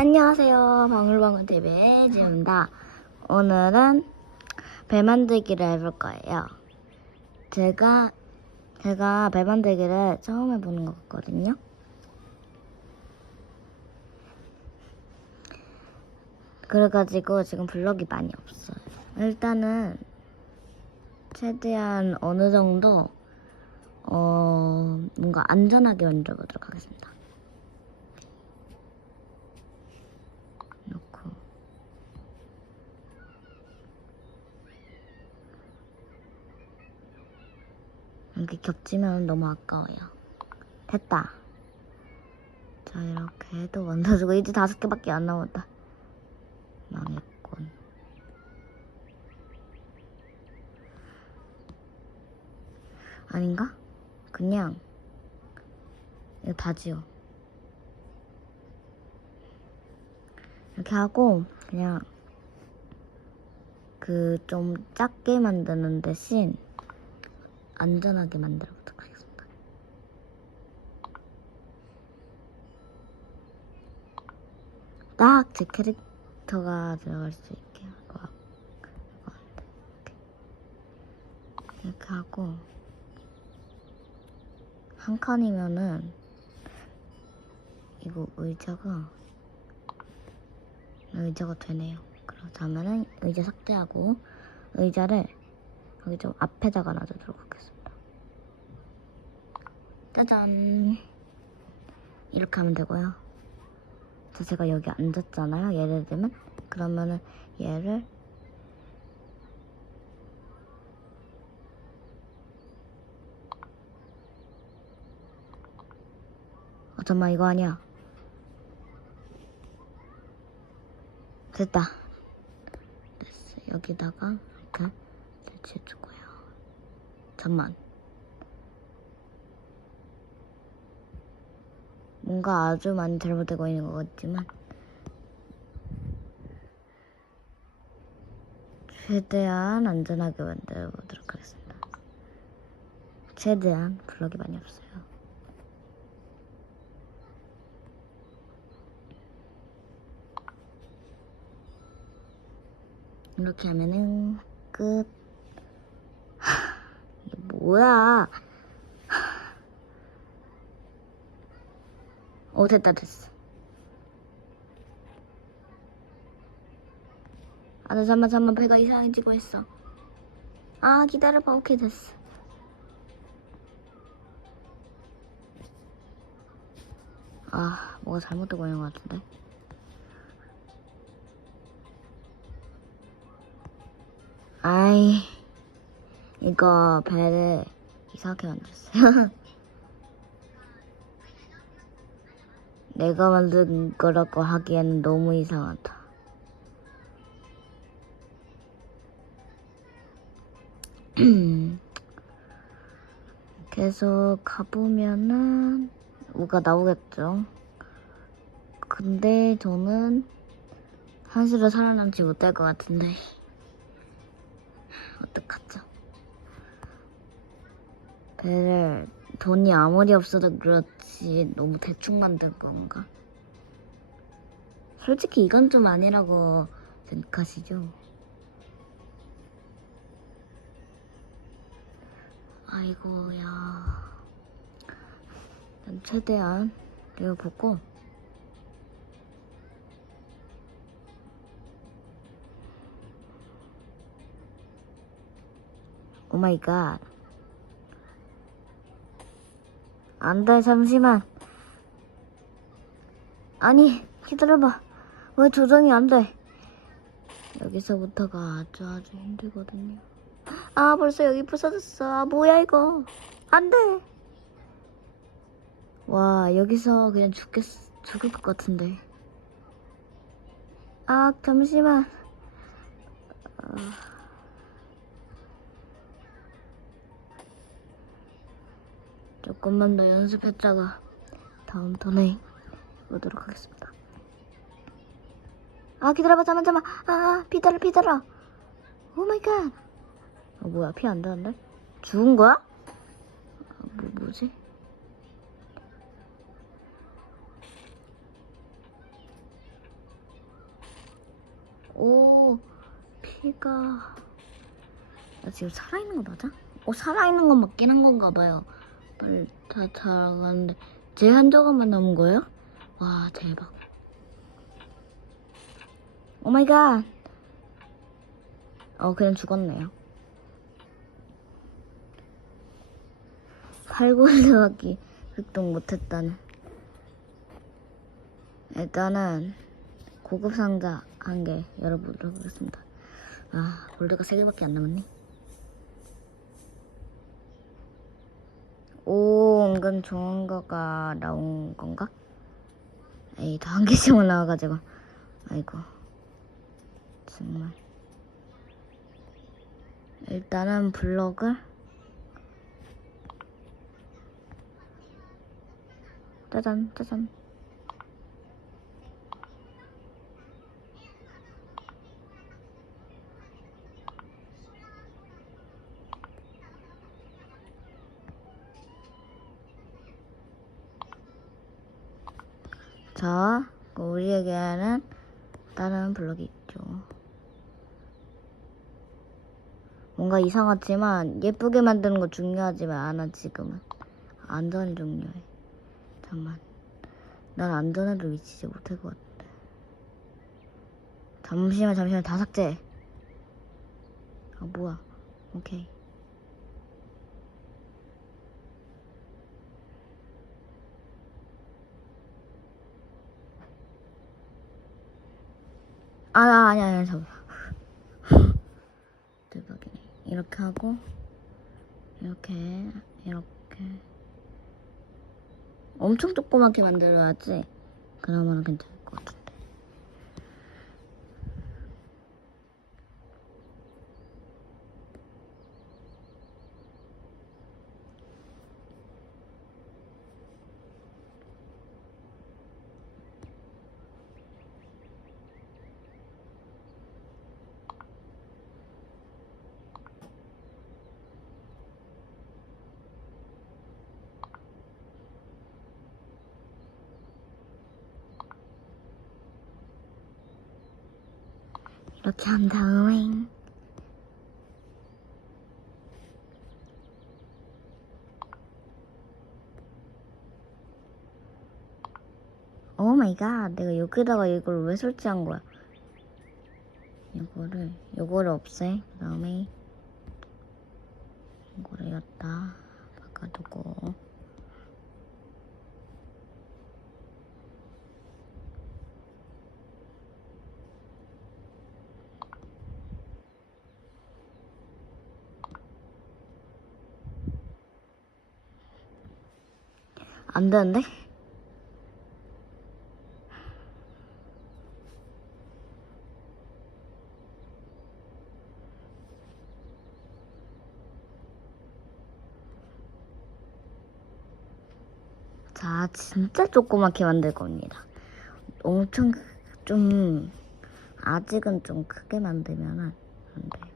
안녕하세요. 방울방울TV의 지입니다 오늘은 배 만들기를 해볼 거예요. 제가, 제가 배 만들기를 처음 해보는 것 같거든요. 그래가지고 지금 블럭이 많이 없어요. 일단은 최대한 어느 정도 어 뭔가 안전하게 만들어 보도록 하겠습니다. 놓고 이렇게 겹치면 너무 아까워요. 됐다. 자 이렇게 해도 만들어주고 이제 다섯 개밖에 안 남았다. 망했군. 아닌가? 그냥 이거 다 지워. 이렇게 하고 그냥 그 좀 작게 만드는 대신 안전하게 만들어 보도록 하겠습니다. 딱 제 캐릭터가 들어갈 수 있게 하고 이렇게. 이렇게 하고 한 칸이면은 이거 의자가 의자가 되네요. 그렇다면은 의자 삭제하고 의자를 여기 좀 앞에다가 놔두도록 하겠습니다. 짜잔. 이렇게 하면 되고요. 자, 제가 여기 앉았잖아요. 예를 들면 그러면은 얘를 어, 잠깐만 이거 아니야. 됐다. 됐어. 여기다가 해주고요. 잠만. 뭔가 아주 많이 잘못되고 있는 것 같지만 최대한 안전하게 만들어 보도록 하겠습니다. 최대한 블럭이 많이 없어요. 이렇게 하면은 끝. 뭐야? 하. 오 됐다 됐어. 아, 나 잠만 잠만 배가 이상해지고 있어. 아 기다려봐 오케이 됐어. 아 뭐가 잘못되고 있는 것 같은데. 아이 이거 배를 이상하게 만들었어요. 내가 만든 거라고 하기에는 너무 이상하다. 계속 가보면은 뭐가 나오겠죠. 근데 저는 한시로 살아남지 못할 것 같은데. 어떡하죠? 배를 돈이 아무리 없어도 그렇지 너무 대충 만든 건가? 솔직히 이건 좀 아니라고 생각하시죠? 아이고야. 난 최대한 이거 보고 오 마이 갓. 안 돼, 잠시만. 아니, 기다려봐. 왜 조정이 안 돼? 여기서부터가 아주 아주 힘들거든요. 아, 벌써 여기 부서졌어. 아, 뭐야, 이거. 안 돼. 와, 여기서 그냥 죽겠, 죽을 것 같은데. 아, 잠시만. 아... 조금만 더 연습했다가 다음 턴에 오도록 하겠습니다. 아 기다려봐 잠만 잠만 아 피달아 피달아 오 마이 갓 어, 뭐야 피 안 나는데? 죽은 거야? 아, 뭐, 뭐지? 오 피가 나 지금 살아있는 거 맞아? 어 살아있는 건 맞긴 한 건가 봐요 빨리 다 잘가는데 제 한 조금만 남은 거예요? 와 대박. 오마이갓 어 그냥 죽었네요. 팔골드하기 획동 못했다는. 일단은 고급 상자 한 개 열어보도록 하겠습니다. 아 골드가 세 개밖에 안 남았네 오 은근 좋은 거가 나온 건가? 에이 더한 개씩만 나와가지고. 아이고 정말. 일단은 블럭을 짜잔 짜잔 자, 우리에게는 다른 블럭이 있죠. 뭔가 이상하지만 예쁘게 만드는 거 중요하지만 않아 지금은 안전이 중요해. 잠만, 난 안전에도 미치지 못할 것 같아. 잠시만 잠시만 다 삭제. 아 뭐야? 오케이. 아, 아 아니 아니 잠깐. 대박이네. 이렇게 하고 이렇게 이렇게 엄청 조그맣게 만들어야지. 그러면 괜찮을 것 같은 이렇게 한 다음에 오 마이 갓 내가 여기다가 이걸 왜 설치한 거야? 이거를 이거를 없애. 그 다음에 이거를 여기다 바꿔두고 안 되는데? 자, 진짜 조그맣게 만들 겁니다. 엄청 크- 좀 아직은 좀 크게 만들면은 안 돼요.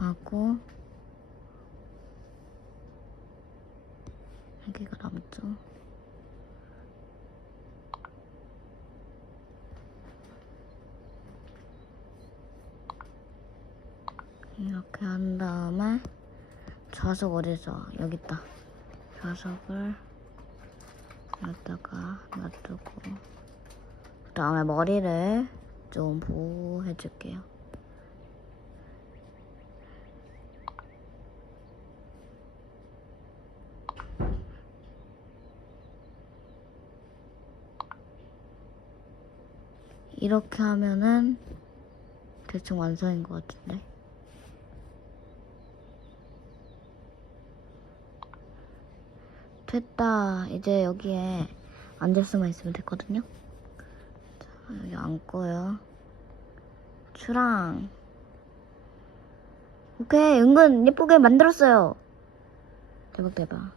하고 여기가 남죠. 이렇게 한 다음에 좌석 어디서 여기 있다. 좌석을 여기다가 놔두고 그 다음에 머리를 좀 보호해 줄게요. 이렇게 하면은 대충 완성인 것 같은데. 됐다. 이제 여기에 앉을 수만 있으면 됐거든요. 자, 여기 앉고요. 추랑. 오케이. 은근 예쁘게 만들었어요. 대박, 대박.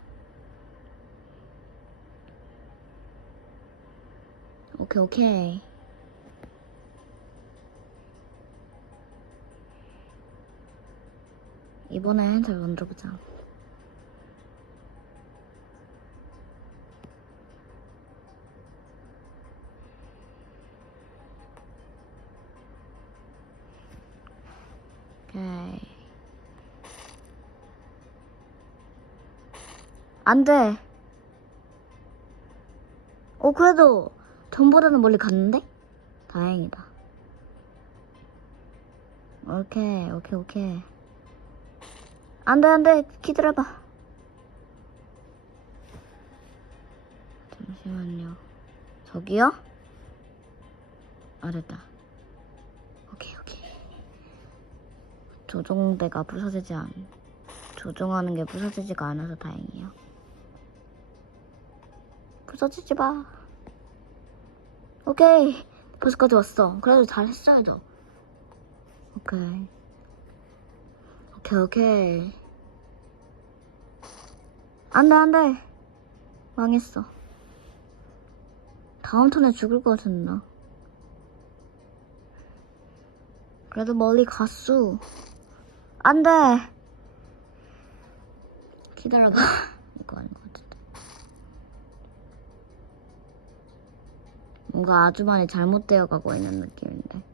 오케이, 오케이. 이번엔 잘 만들어보자. 오케이. 안 돼. 어, 그래도 전보다는 멀리 갔는데? 다행이다. 오케이, 오케이, 오케이. 안 돼, 안 돼. 기다려봐. 잠시만요. 저기요? 아, 됐다. 오케이, 오케이. 조종대가 부서지지 않, 조종하는 게 부서지지가 않아서 다행이에요. 부서지지 마. 오케이. 벌써까지 왔어. 그래도 잘 했어야죠. 오케이. 오케이, 오케이. 안 돼, 안 돼. 망했어. 다음 턴에 죽을 것 같은데. 나. 그래도 멀리 갔수. 안 돼. 기다려봐. 이거 아닌 것 같은데. 뭔가 아주 많이 잘못되어 가고 있는 느낌인데.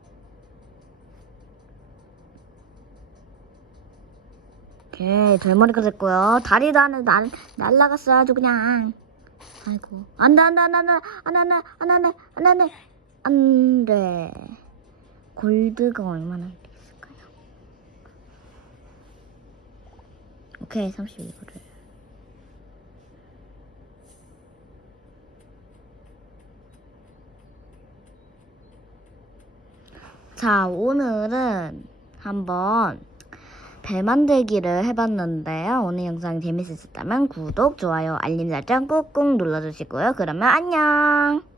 오케이, 덜머리가 됐고요. 다리도 하나 날, 날라갔어, 아주 그냥. 아이고. 안 돼, 안 돼, 안 돼, 안 돼, 안 돼, 안 돼, 안 돼, 안 돼, 안 돼, 안 돼. 안 돼. 골드가 얼마나 있을까요? 오케이, 32불을. 자, 오늘은 한번 배 만들기를 해봤는데요. 오늘 영상 재밌으셨다면 구독, 좋아요, 알림 설정 꾹꾹 눌러주시고요. 그러면 안녕!